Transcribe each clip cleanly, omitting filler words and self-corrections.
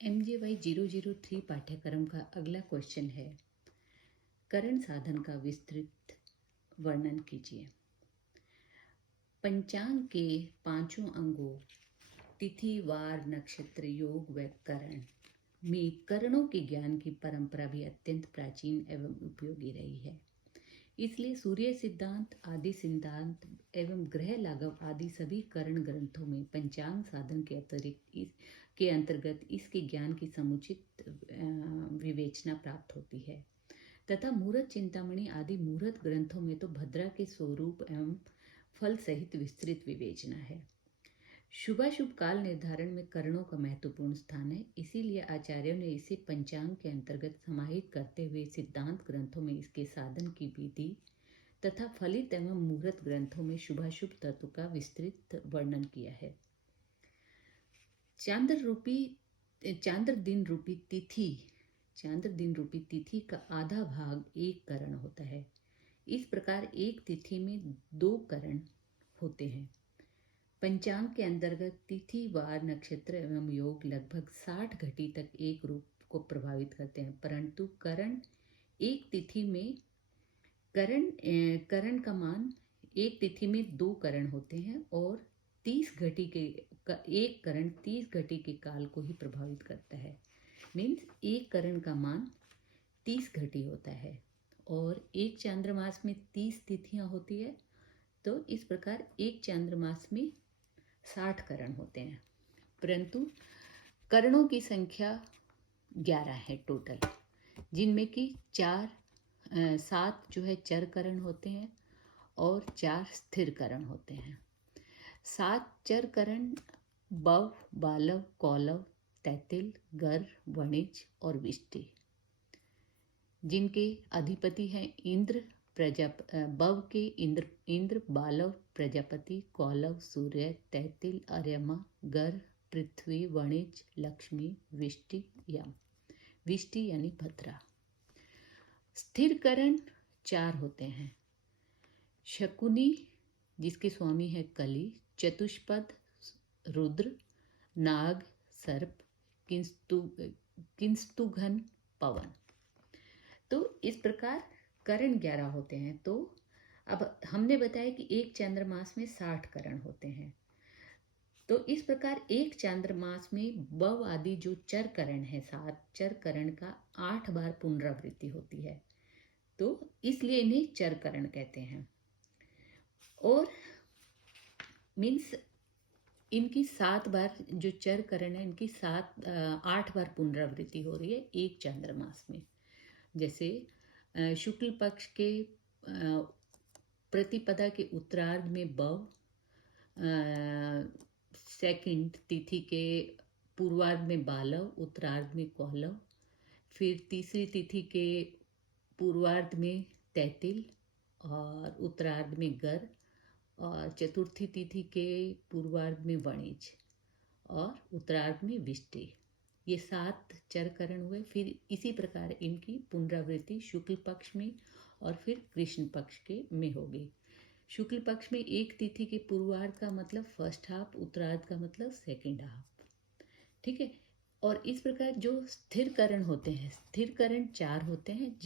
MJY 003 पाठ्यक्रम का अगला क्वेश्चन है, करण साधन का विस्तृत वर्णन कीजिए। पंचांग के पांचों अंगों तिथि, वार, नक्षत्र, योग व करण में करणों के ज्ञान की परंपरा भी अत्यंत प्राचीन एवं उपयोगी रही है। इसलिए सूर्य सिद्धांत, आदि सिद्धांत एवं ग्रह लाघव आदि सभी करण ग्रंथों में पंचांग साधन के अंतर्गत इसके ज्ञान की समुचित विवेचना प्राप्त होती है तथा मुहूर्त चिंतामणि आदि मुहूर्त ग्रंथों में तो भद्रा के स्वरूप एवं फल सहित विस्तृत विवेचना है। शुभाशुभ काल निर्धारण में करणों का महत्वपूर्ण स्थान है, इसीलिए आचार्यों ने इसे पंचांग के अंतर्गत समाहित करते हुए सिद्धांत ग्रंथों में इसके साधन की विधि तथा फलित एवं मुहूर्त ग्रंथों में शुभाशुभ तत्व का विस्तृत वर्णन किया है। चांद्र दिन रूपी तिथि का आधा भाग एक करण होता है। इस प्रकार एक तिथि में दो करण होते हैं। पंचांग के अंतर्गत तिथि, वार, नक्षत्र एवं योग लगभग 60 घटी तक एक रूप को प्रभावित करते हैं, परंतु करण एक तिथि में करण का मान एक तिथि में दो करण होते हैं और 30 घटी के एक करण 30 घटी के काल को ही प्रभावित करता है। मीन्स एक करण का मान 30 घटी होता है और एक चांद्रमास में 30 तिथियां होती है, तो इस प्रकार एक चांद्रमास में 60 करण होते हैं, परंतु करणों की संख्या 11 है टोटल, जिनमें कि 7 जो है चर करण होते हैं और 4 स्थिर करण होते हैं। 7 चर करण बव, बालव, कौलव, तैतिल, गर, वणिज और विष्टि, जिनके अधिपति हैं इंद्र, बव के इंद्र, बालव प्रजापति, कौलव सूर्य, तैतिल अर्यमा, गर पृथ्वी, वणिज लक्ष्मी, विष्टि यम। विष्टि यानी भद्रा। स्थिर करण 4 होते हैं। शकुनी जिसके स्वामी है कली, चतुष्पद रुद्र, नाग, सर्प, किंस्तुघन, पवन। तो इस प्रकार करण 11 होते हैं। तो अब हमने बताया कि एक चांद्रमास में 60 करण होते हैं, तो इस प्रकार एक चांद्रमास में बव आदि जो चर करण है, 7 चर करण का 8 बार पुनरावृत्ति होती है, तो इसलिए इन्हें चर करण कहते हैं। और मीन्स इनकी 7 बार जो चर करण है, इनकी 8 बार पुनरावृत्ति हो रही है एक चांद्रमास में। जैसे शुक्ल पक्ष के प्रतिपदा के उत्तरार्ध में बव, सेकंड तिथि के पूर्वार्ध में बालव, उत्तरार्ध में कौलव, फिर तीसरी तिथि के पूर्वार्ध में तैतिल और उत्तरार्ध में गर, और चतुर्थी तिथि के पूर्वार्ध में वणिज और उत्तरार्ध में विष्टि। ये 7 चर करण हुए। फिर इसी प्रकार इनकी पुनरावृत्ति शुक्ल पक्ष में और फिर कृष्ण पक्ष के में होगी। शुक्ल पक्ष में एक तिथि के पूर्वार्ध का मतलब फर्स्ट हाफ, उत्तरार्ध का मतलब सेकंड हाफ। ठीक है। और इस प्रकार जो स्थिर करण होते हैं, स्थिर करण 4 होते हैं,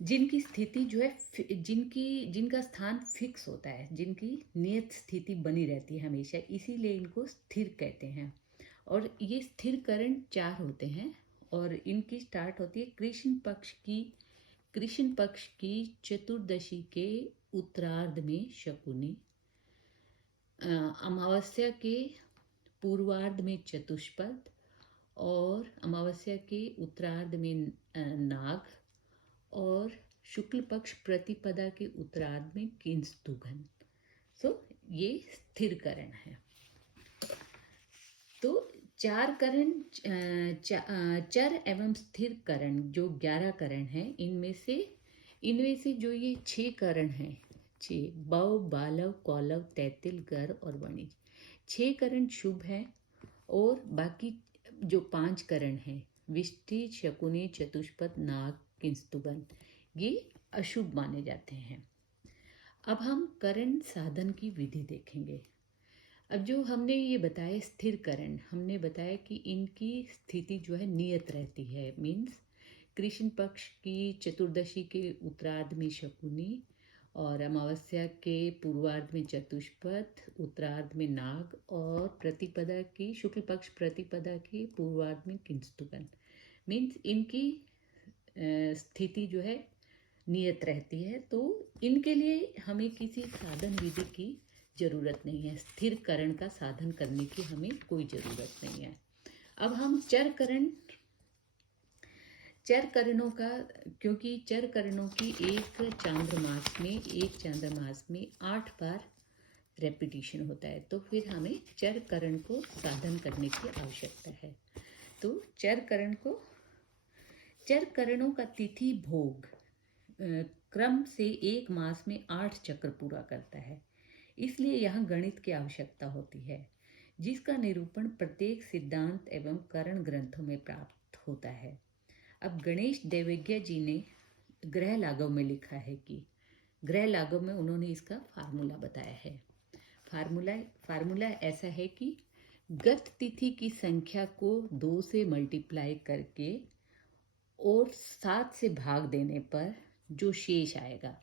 जिनकी स्थिति जो है, जिनका स्थान फिक्स होता है, जिनकी नियत स्थिति बनी रहती है हमेशा, इसीलिए इनको स्थिर कहते हैं। और ये स्थिर करण 4 होते हैं और इनकी स्टार्ट होती है कृष्ण पक्ष की चतुर्दशी के उत्तरार्ध में शकुनी, अमावस्या के पूर्वार्ध में चतुष्पद और अमावस्या के उत्तरार्ध में नाग और शुक्ल पक्ष प्रतिपदा के उत्तरार्ध में किंस्तुघन। सो ये स्थिर करण है। तो 4 करण चर एवं स्थिर करण जो 11 करण हैं, इनमें से जो ये 6 करण हैं, 6 बव, बालव, कौलव, तैतिल, गर और वणिज, 6 करण शुभ हैं और बाकी जो 5 करण हैं, विष्टि, शकुनी, चतुष्पद, नाग, किंस्तुघन, ये अशुभ माने जाते हैं। अब हम करण साधन की विधि देखेंगे। अब जो हमने ये बताया स्थिर करण, हमने बताया कि इनकी स्थिति जो है नियत रहती है। मीन्स कृष्ण पक्ष की चतुर्दशी के उत्तरार्ध में शकुनी और अमावस्या के पूर्वार्ध में चतुष्पथ, उत्तरार्ध में नाग और प्रतिपदा की शुक्ल पक्ष प्रतिपदा के पूर्वार्ध में किंस्तुकन। मीन्स इनकी स्थिति जो है नियत रहती है, तो इनके लिए हमें किसी साधन विधि की ज़रूरत नहीं है। स्थिर करण का साधन करने की हमें कोई ज़रूरत नहीं है। अब हम चर करणों का, क्योंकि चर करणों की एक चांद्रमास में 8 बार रेपिटेशन होता है, तो फिर हमें चर करण को साधन करने की आवश्यकता है। तो चर करणों का तिथि भोग क्रम से एक मास में 8 चक्र पूरा करता है, इसलिए यहाँ गणित की आवश्यकता होती है, जिसका निरूपण प्रत्येक सिद्धांत एवं करण ग्रंथों में प्राप्त होता है। अब गणेश देवज्ञ जी ने ग्रह लाघव में लिखा है कि ग्रह लाघव में उन्होंने इसका फार्मूला बताया है। फार्मूला ऐसा है कि गत तिथि की संख्या को 2 से मल्टीप्लाई करके और 7 से भाग देने पर जो शेष आएगा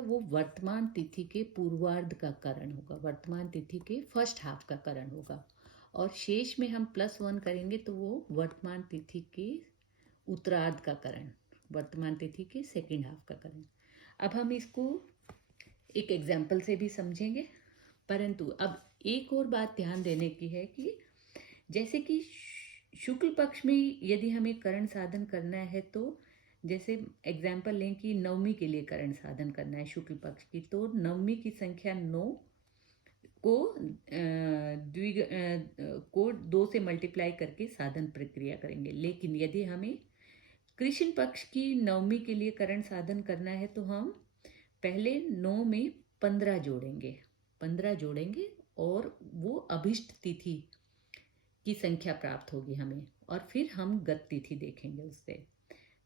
वो वर्तमान तिथि के पूर्वार्ध का करण होगा, वर्तमान तिथि के फर्स्ट हाफ का करण होगा, और शेष में हम +1 करेंगे तो वो वर्तमान तिथि के उत्तरार्ध का करण, वर्तमान तिथि के सेकेंड हाफ का करण। अब हम इसको एक एग्जाम्पल से भी समझेंगे, परंतु अब एक और बात ध्यान देने की है कि जैसे कि शुक्ल पक्ष में यदि हमें करण साधन करना है, तो जैसे एग्जाम्पल लें कि नवमी के लिए करण साधन करना है शुक्ल पक्ष की, तो नवमी की संख्या 9 को 2 से मल्टीप्लाई करके साधन प्रक्रिया करेंगे। लेकिन यदि हमें कृष्ण पक्ष की नवमी के लिए करण साधन करना है, तो हम पहले 9 में 15 जोड़ेंगे और वो अभिष्ट तिथि की संख्या प्राप्त होगी हमें, और फिर हम गत तिथि देखेंगे उससे।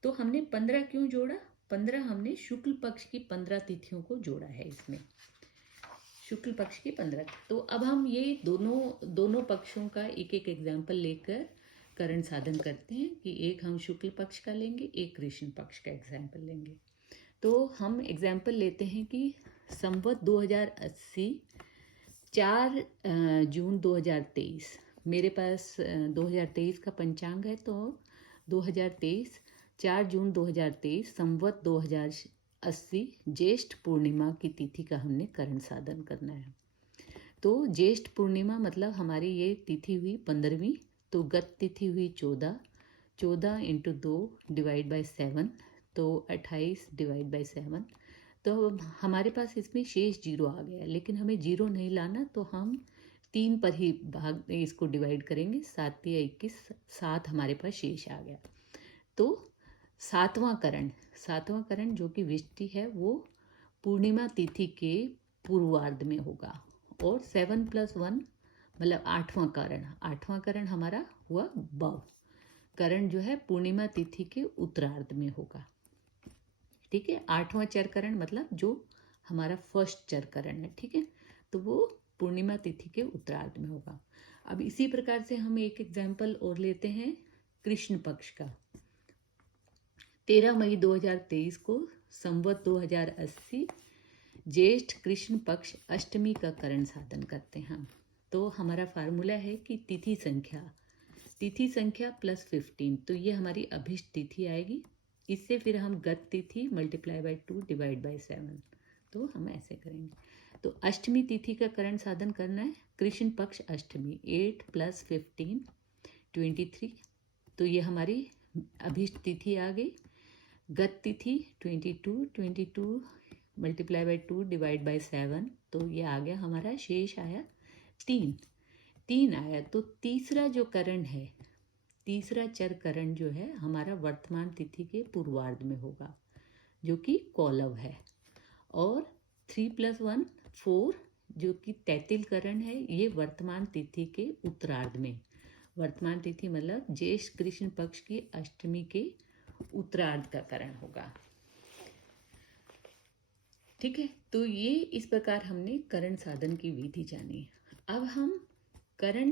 तो हमने 15 क्यों जोड़ा? 15 हमने शुक्ल पक्ष की 15 तिथियों को जोड़ा है इसमें, शुक्ल पक्ष की 15। तो अब हम ये दोनों पक्षों का एक एक एग्जाम्पल लेकर करण साधन करते हैं कि एक हम शुक्ल पक्ष का लेंगे, एक कृष्ण पक्ष का एग्जाम्पल लेंगे। तो हम एग्जाम्पल लेते हैं कि संवत 2080 4 जून 2023, मेरे पास 2023 का पंचांग है, तो 2023 4 जून 2023 संवत 2080 ज्येष्ठ पूर्णिमा की तिथि का हमने करण साधन करना है। तो ज्येष्ठ पूर्णिमा मतलब हमारी ये तिथि हुई 15वीं, तो गत तिथि हुई 14 × 2 / 7, तो 28 / 7। तो हमारे पास इसमें शेष 0 आ गया, लेकिन हमें 0 नहीं लाना, तो हम 3 पर ही भाग इसको डिवाइड करेंगे। 7 या 21, 7 हमारे पास शेष आ गया। तो सातवां करण जो कि विष्टि है, वो पूर्णिमा तिथि के पूर्वार्ध में होगा, और 7 + 1 मतलब 8वां करण हमारा हुआ बव करण, जो है पूर्णिमा तिथि के उत्तरार्ध में होगा। ठीक है, 8वां चर करण मतलब जो हमारा फर्स्ट चर करण है, ठीक है, तो वो पूर्णिमा तिथि के उत्तरार्ध में होगा। अब इसी प्रकार से हम एक एग्जाम्पल और लेते हैं कृष्ण पक्ष का। 13 मई 2023 को संवत 2080 ज्येष्ठ कृष्ण पक्ष अष्टमी का करण साधन करते हैं। तो हमारा फार्मूला है कि तिथि संख्या +15, तो ये हमारी अभिष्ट तिथि आएगी। इससे फिर हम गत तिथि × 2 / 7, तो हम ऐसे करेंगे। तो अष्टमी तिथि का करण साधन करना है, कृष्ण पक्ष अष्टमी 8 + 15 23, तो ये हमारी अभिष्ट तिथि आ गई। गत तिथि 22 × 2 / 7, तो ये आ गया हमारा, शेष आया 3 आया। तो तीसरा जो करण है, तीसरा चर करण जो है हमारा वर्तमान तिथि के पूर्वार्ध में होगा, जो कि कौलव है, और 3 + 1 4 जो कि तैतिल करण है, ये वर्तमान तिथि के उत्तरार्ध में, वर्तमान तिथि मतलब ज्येष्ठ कृष्ण पक्ष की अष्टमी के उत्तरार्ध का करण होगा। ठीक है, तो ये इस प्रकार हमने करण साधन की विधि जानी। अब हम करण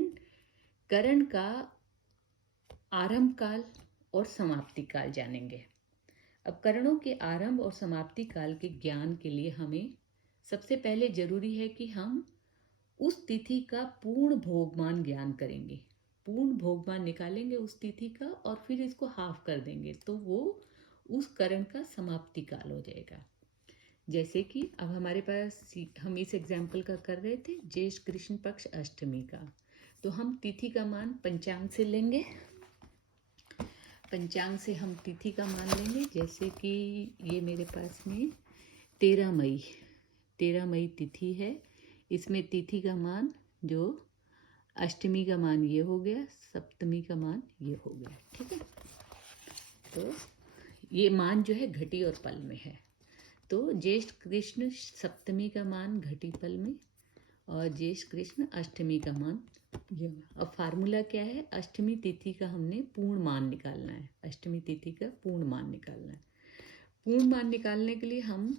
करण का आरंभ काल और समाप्ति काल जानेंगे। अब करणों के आरंभ और समाप्ति काल के ज्ञान के लिए हमें सबसे पहले जरूरी है कि हम उस तिथि का पूर्ण भोगमान ज्ञान करेंगे। पूर्ण भोगमान निकालेंगे उस तिथि का और फिर इसको हाफ कर देंगे तो वो उस करण का समाप्ति काल हो जाएगा। जैसे कि अब हमारे पास हम इस एग्जाम्पल का कर रहे थे ज्येष्ठ कृष्ण पक्ष अष्टमी का, तो हम तिथि का मान पंचांग से लेंगे। पंचांग से हम तिथि का मान लेंगे, जैसे कि ये मेरे पास में 13 मई तिथि है। इसमें तिथि का मान जो अष्टमी का मान ये हो गया, सप्तमी का मान ये हो गया। ठीक है, तो ये मान जो है घटी और पल में है। तो ज्येष्ठ कृष्ण सप्तमी का मान घटी पल में और ज्येष्ठ कृष्ण अष्टमी का मान ये। अब फार्मूला क्या है, अष्टमी तिथि का हमने पूर्ण मान निकालना है। अष्टमी तिथि का पूर्ण मान निकालना है। पूर्ण मान निकालने के लिए हम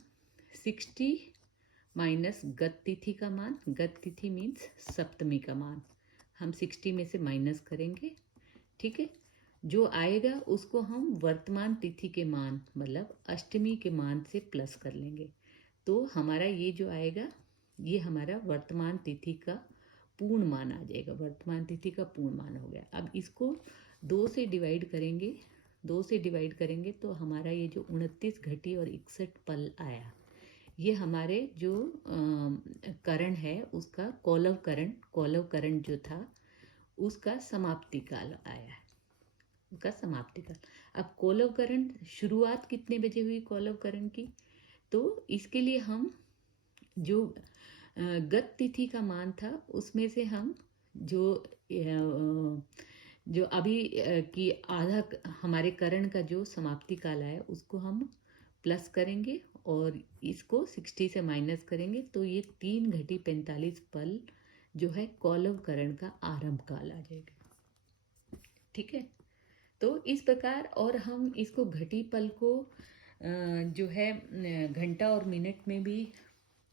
60 माइनस गत तिथि का मान, गत तिथि मीन्स सप्तमी का मान, हम 60 में से माइनस करेंगे। ठीक है, जो आएगा उसको हम वर्तमान तिथि के मान मतलब अष्टमी के मान से प्लस कर लेंगे। तो हमारा ये जो आएगा ये हमारा वर्तमान तिथि का पूर्ण मान आ जाएगा। वर्तमान तिथि का पूर्ण मान हो गया। अब इसको 2 से डिवाइड करेंगे। 2 से डिवाइड करेंगे तो हमारा ये जो 29 घटी और 61 पल आया, ये हमारे जो करण है उसका कौलव करण जो था उसका समाप्ति काल आया, उसका समाप्ति काल। अब कौलवकरण शुरुआत कितने बजे हुई कौलवकरण की, तो इसके लिए हम जो गत तिथि का मान था उसमें से हम जो अभी की आधा हमारे करण का जो समाप्ति काल आया उसको हम प्लस करेंगे और इसको 60 से माइनस करेंगे तो ये 3 घटी 45 पल जो है कौलवकरण का आरंभ काल आ जाएगा। ठीक है, तो इस प्रकार और हम इसको घटी पल को जो है घंटा और मिनट में भी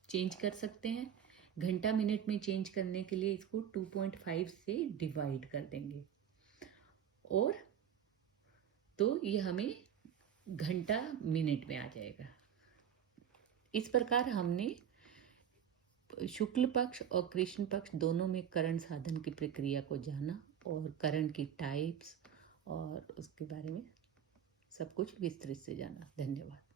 चेंज कर सकते हैं। घंटा मिनट में चेंज करने के लिए इसको 2.5 से डिवाइड कर देंगे और तो ये हमें घंटा मिनट में आ जाएगा। इस प्रकार हमने शुक्ल पक्ष और कृष्ण पक्ष दोनों में करण साधन की प्रक्रिया को जाना और करण की टाइप्स और उसके बारे में सब कुछ विस्तृत से जाना। धन्यवाद।